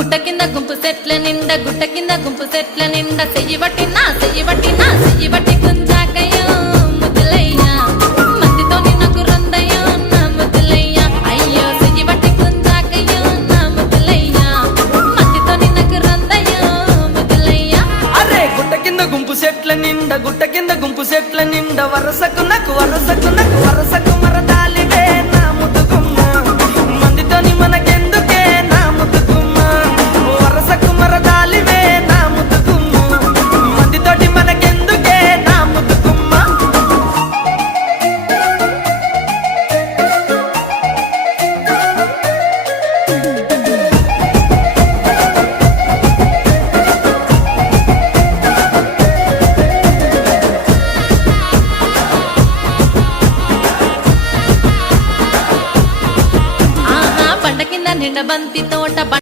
గుట్ట కింద గుంపు సెట్ల నిండా గుట్ట కింద గుంపు సెట్ల నిండా చెయ్యి పట్టినా గుంజాకయ్యో ముద్దులయ్యా మందితో నాకు రందయ్యో నా ముద్దులయ్యా అయ్యో చెయ్యి పట్టి గుంజాకయ్యో నా ముద్దులయ్యా మందితో నాకు రందయ్యో ముద్దులయ్యా. అరే గుట్ట కింద గుంపు సెట్ల నిండా గుట్ట కింద గుంపు సెట్ల నిండా వరసకు వరసకు మరదాలివే నా ముద్దుగుమ్మ మందితోని మనకెందుకే నా ముద్దుగుమ్మ వరసకు మరదాలివే నా ముద్దుగుమ్మ మందితోటి మనకెందుకే నా ముద్దుగుమ్మ. ఆహా బండ కింద నిండ బంతి తోట